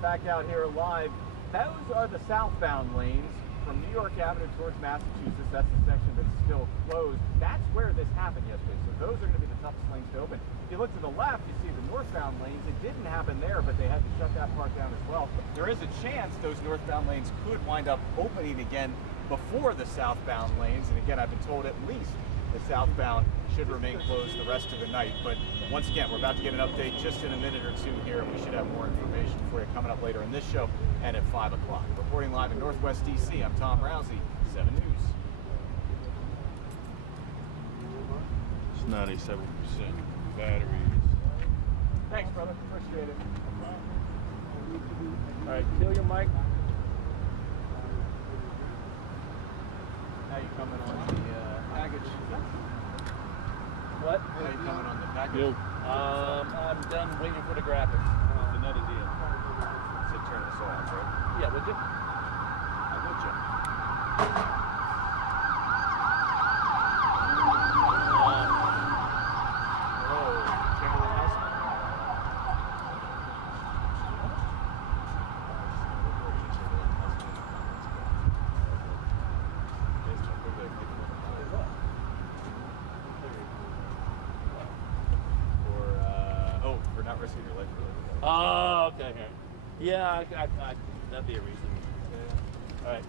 back out here live. Those are the southbound lanes from New York Avenue towards Massachusetts. That's the section that's still closed. That's where this happened yesterday. So those are going to be the toughest lanes to open. If you look to the left, you see the northbound lanes. It didn't happen there, but they had to shut that part down as well. There is a chance those northbound lanes could wind up opening again before the southbound lanes. And again, I've been told at least the southbound should remain closed the rest of the night. But once again, we're about to get an update just in a minute or two here. We should have more information for you coming up later in this show and at 5 o'clock. Reporting live in Northwest DC, I'm Tom Rousey, 7 News. It's 97% batteries. Thanks, brother. Appreciate it. All right, kill your mic. How you coming on the package? What? How you coming on the package? I'm done waiting for the graphics. That's another deal. So turn this off, right? Yeah, would you? I would you? Oh, okay. Here. Yeah, that'd be a reason. Yeah. All right.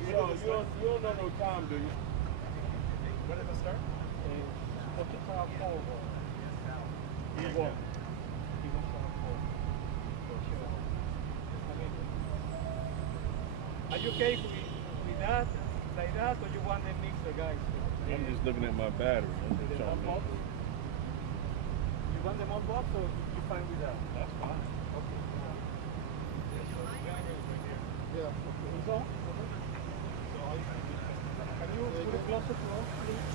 You don't know no time, do you? When did it start? What's the time forward? Are you okay with that, like that, or you want the mixer, guys? I'm just looking at my battery. I'm just trying to make sure. You want them on box, or you fine with that? That's fine. Okay. Yeah. Okay. Is on? Can you put it closer to us, please?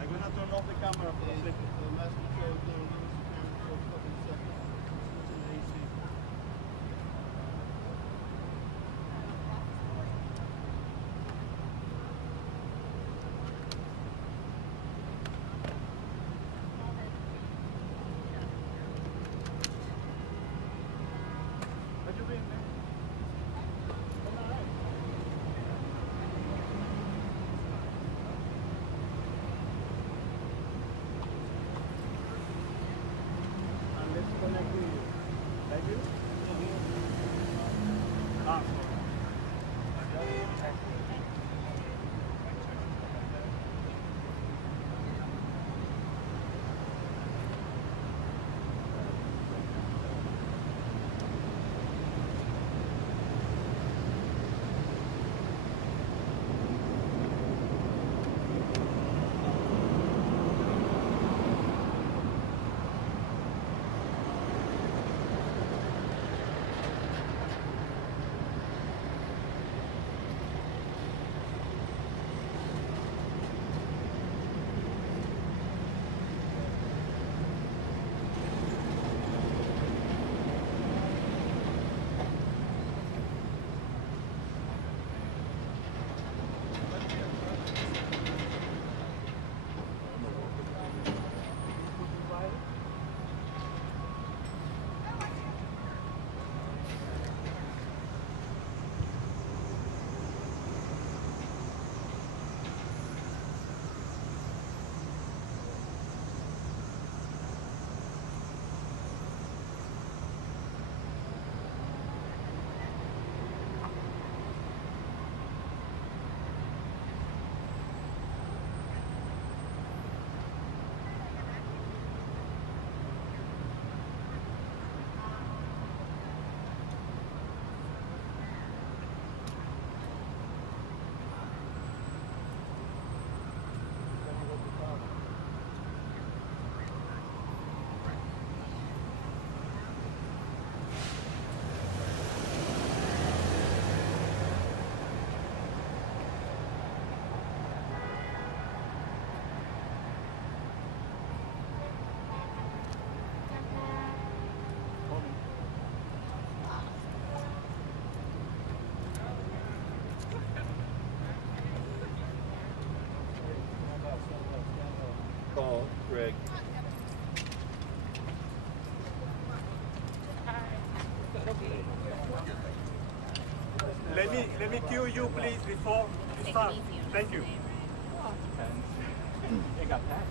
I'm gonna turn off the camera for a second. The last control is going to give us the camera for a couple of seconds. Switching to AC. let me cue you, please, before you start. Thank you. It got packed.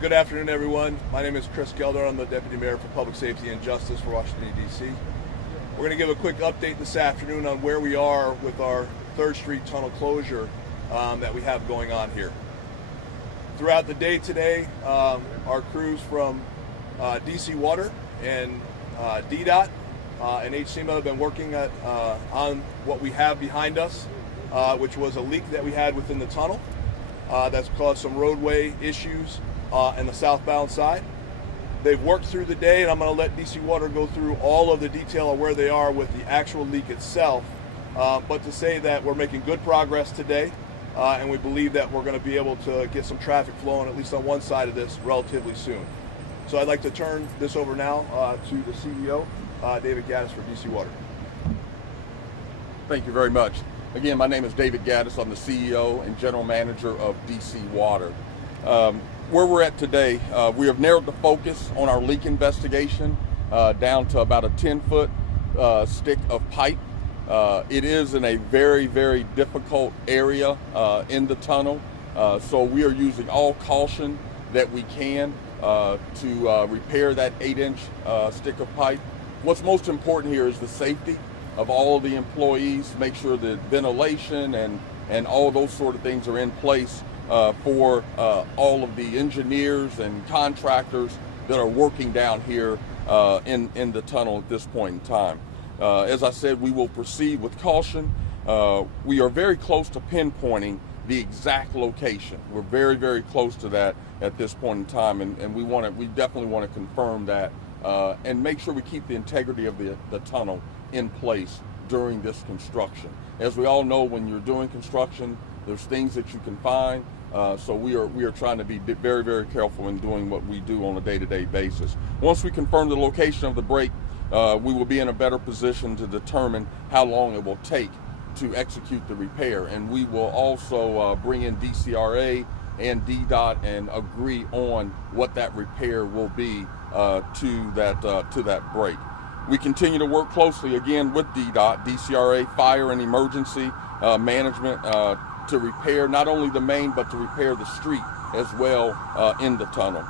Good afternoon, everyone. My name is Chris Gelder. I'm the Deputy Mayor for Public Safety and Justice for Washington, D.C. We're going to give a quick update this afternoon on where we are with our 3rd Street tunnel closure that we have going on here. Throughout the day today, our crews from DC Water and DDOT and HCMA have been working on what we have behind us, which was a leak that we had within the tunnel that's caused some roadway issues and the southbound side. They've worked through the day, and I'm going to let DC Water go through all of the detail of where they are with the actual leak itself, but to say that we're making good progress today, and we believe that we're going to be able to get some traffic flowing, at least on one side of this, relatively soon. So I'd like to turn this over now to the CEO, David Gaddis for DC Water. Thank you very much. Again, my name is David Gaddis. I'm the CEO and General Manager of DC Water. Where we're at today, we have narrowed the focus on our leak investigation down to about a 10-foot stick of pipe. It is in a very, very difficult area in the tunnel, so we are using all caution that we can to repair that 8-inch stick of pipe. What's most important here is the safety of all of the employees, make sure that ventilation and all those sort of things are in place for all of the engineers and contractors that are working down here in the tunnel at this point in time. As I said, we will proceed with caution. We are very close to pinpointing the exact location. We're very, very close to that at this point in time, and we definitely want to confirm that and make sure we keep the integrity of the tunnel in place during this construction. As we all know, when you're doing construction, there's things that you can find, so we are trying to be very, very careful in doing what we do on a day-to-day basis. Once we confirm the location of the break, we will be in a better position to determine how long it will take to execute the repair, and we will also bring in DCRA and DDOT and agree on what that repair will be to that break. We continue to work closely again with DDOT, DCRA, Fire and Emergency Management to repair not only the main but to repair the street as well in the tunnel.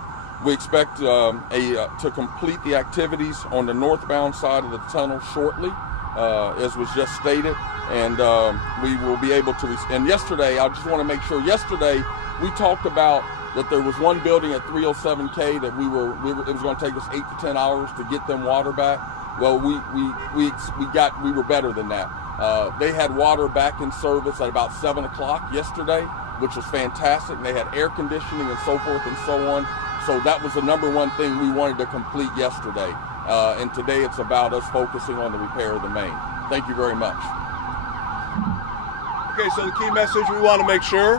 We expect to complete the activities on the northbound side of the tunnel shortly, as was just stated, and we will be able to. And yesterday, I just want to make sure. Yesterday, we talked about that there was one building at 307K that it was going to take us 8 to 10 hours to get them water back. Well, we were better than that. They had water back in service at about 7 o'clock yesterday, which was fantastic. They had air conditioning and so forth and so on. So that was the number one thing we wanted to complete yesterday. And today it's about us focusing on the repair of the main. Thank you very much. Okay, so the key message we want to make sure,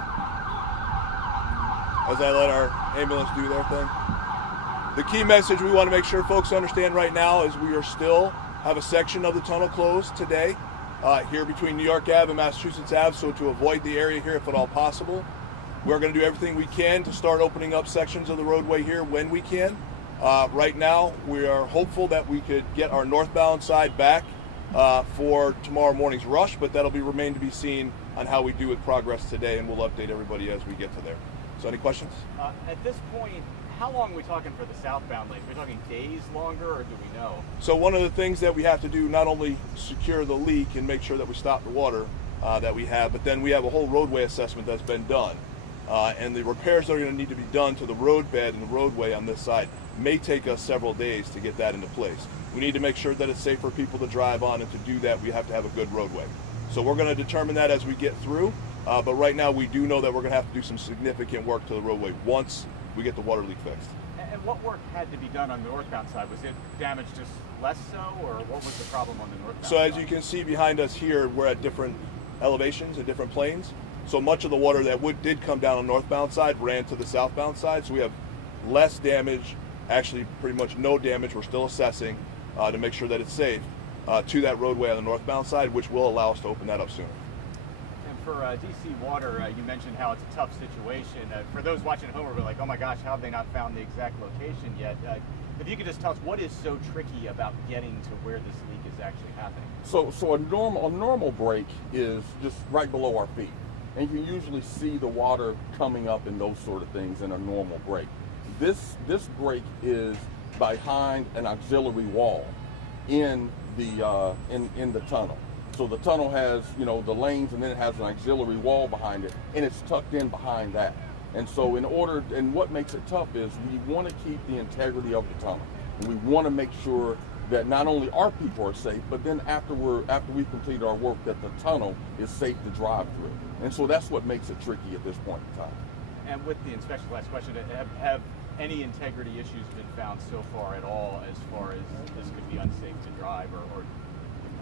as I let our ambulance do their thing, the key message we want to make sure folks understand right now is we are still have a section of the tunnel closed today here between New York Ave and Massachusetts Ave, so to avoid the area here if at all possible. We're going to do everything we can to start opening up sections of the roadway here when we can. Right now, we are hopeful that we could get our northbound side back for tomorrow morning's rush, but that'll remain to be seen on how we do with progress today, and we'll update everybody as we get to there. So any questions? At this point, how long are we talking for the southbound lanes? Are we talking days longer, or do we know? So one of the things that we have to do, not only secure the leak and make sure that we stop the water that we have, but then we have a whole roadway assessment that's been done. And the repairs that are going to need to be done to the road bed and the roadway on this side may take us several days to get that into place. We need to make sure that it's safe for people to drive on, and to do that we have to have a good roadway. So we're going to determine that as we get through, but right now we do know that we're going to have to do some significant work to the roadway once we get the water leak fixed. And what work had to be done on the northbound side? Was it damage just less so, or what was the problem on the northbound So side? as you can see behind us here, we're at different elevations and different planes. So much of the water that did come down on the northbound side ran to the southbound side. So we have less damage, actually pretty much no damage. We're still assessing to make sure that it's safe to that roadway on the northbound side, which will allow us to open that up sooner. And for DC Water, you mentioned how it's a tough situation. For those watching at home, we're like, oh my gosh, how have they not found the exact location yet? If you could just tell us what is so tricky about getting to where this leak is actually happening. So a normal break is just right below our feet, and you can usually see the water coming up and those sort of things in a normal break. This break is behind an auxiliary wall in the tunnel. So the tunnel has, you know, the lanes, and then it has an auxiliary wall behind it, and it's tucked in behind that. And so and what makes it tough is we want to keep the integrity of the tunnel. And we want to make sure that not only our people are safe, but then after we've completed our work, that the tunnel is safe to drive through. And so that's what makes it tricky at this point in time. And with the inspection, last question, have any integrity issues been found so far at all, as far as this could be unsafe to drive or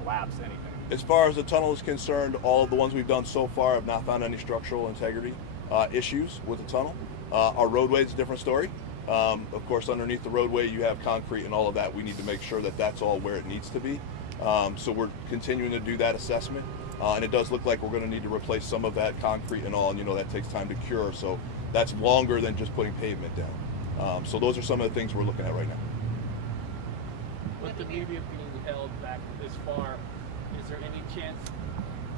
collapse anything? As far as the tunnel is concerned, all of the ones we've done so far have not found any structural integrity issues with the tunnel. Our roadway is a different story. Of course, underneath the roadway, you have concrete and all of that. We need to make sure that that's all where it needs to be. So we're continuing to do that assessment. And it does look like we're going to need to replace some of that concrete and all, and you know that takes time to cure. So that's longer than just putting pavement down. So those are some of the things we're looking at right now. With the media being held back this far, is there any chance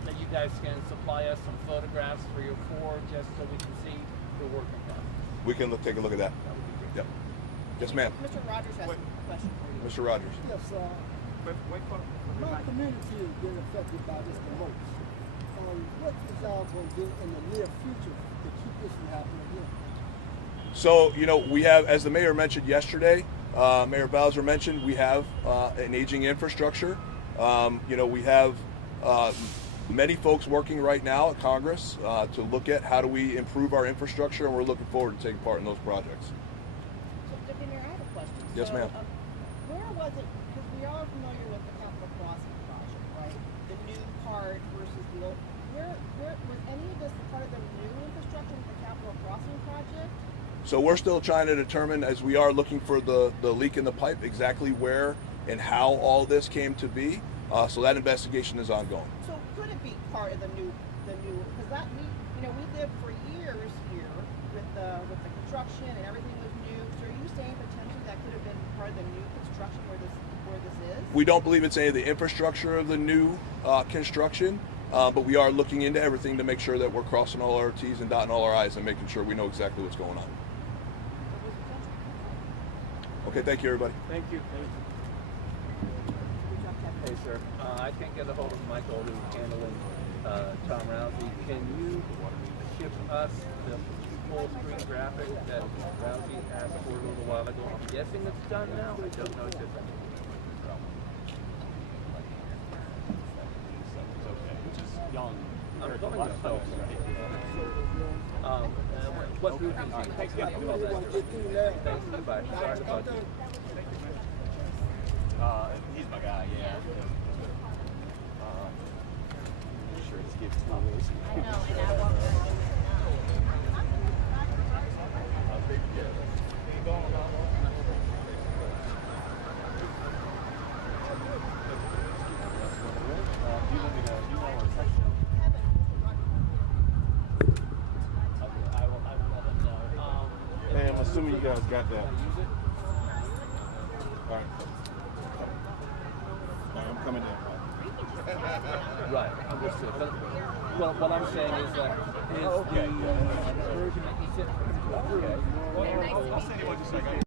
that you guys can supply us some photographs for your core, just so we can see the work in process? We can take a look at that. That would be great. Yep. Yes, ma'am. Mr. Rogers has a question for you. Mr. Rogers. Yes, my community is being affected by this the most. What is y'all going to do in the near future to keep this from happening again? So, you know, we have, as the mayor mentioned yesterday, Mayor Bowser mentioned, we have an aging infrastructure. You know, we have many folks working right now at Congress to look at how do we improve our infrastructure, and we're looking forward to taking part in those projects. So, Deputy Mayor, I have a question. Yes, ma'am. Where was it, because we are familiar with the Capital Crossing project, right? The new part versus the old. Where was any of this part of the new infrastructure with the Capital Crossing project? So we're still trying to determine, as we are looking for the leak in the pipe, exactly where and how all this came to be. So that investigation is ongoing. So could it be part of the new, because that we lived for years here with the construction and everything was new. So are you saying potentially that could have been part of the new construction where this is? We don't believe it's any of the infrastructure of the new construction, but we are looking into everything to make sure that we're crossing all our T's and dotting all our I's and making sure we know exactly what's going on. Okay, thank you, everybody. Thank you. Hey, sir. I can't get a hold of Michael, who's handling Tom Rousey. Can you ship us the full screen graphic that Rousey asked for a little while ago? I'm guessing it's done now. I don't know if it's done. Which is young. I'm going to post. What booth is he? Thanks. Goodbye. Sorry about you. He's my guy, yeah. Sure, just give it to me. I know, and I want Hey, I'm assuming you guys got that. All right. I'm coming down. Right, understood. But, well, what I'm saying is that is the version that you sent through. I'll send you one just a second.